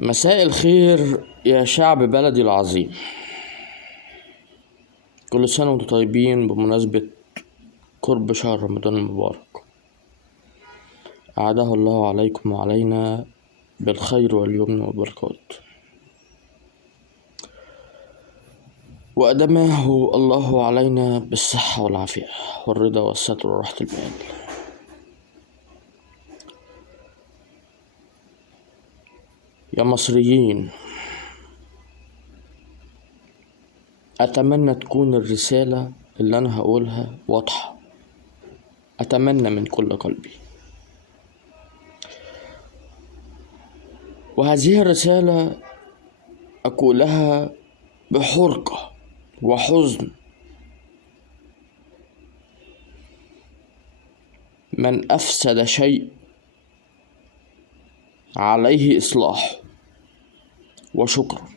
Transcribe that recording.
مساء الخير يا شعب بلدي العظيم. كل سنة وانتم طيبين بمناسبة قرب شهر رمضان المبارك. أعاده الله عليكم وعلينا بالخير واليمن والبركات، وأدمه الله علينا بالصحة والعافية والرضا والستر وراحة البال. يا مصريين، أتمنى تكون الرسالة اللي أنا هقولها واضحة، أتمنى من كل قلبي. وهذه الرسالة أقولها بحرقة وحزن. من أفسد شيء عليه إصلاحه، وشكرا.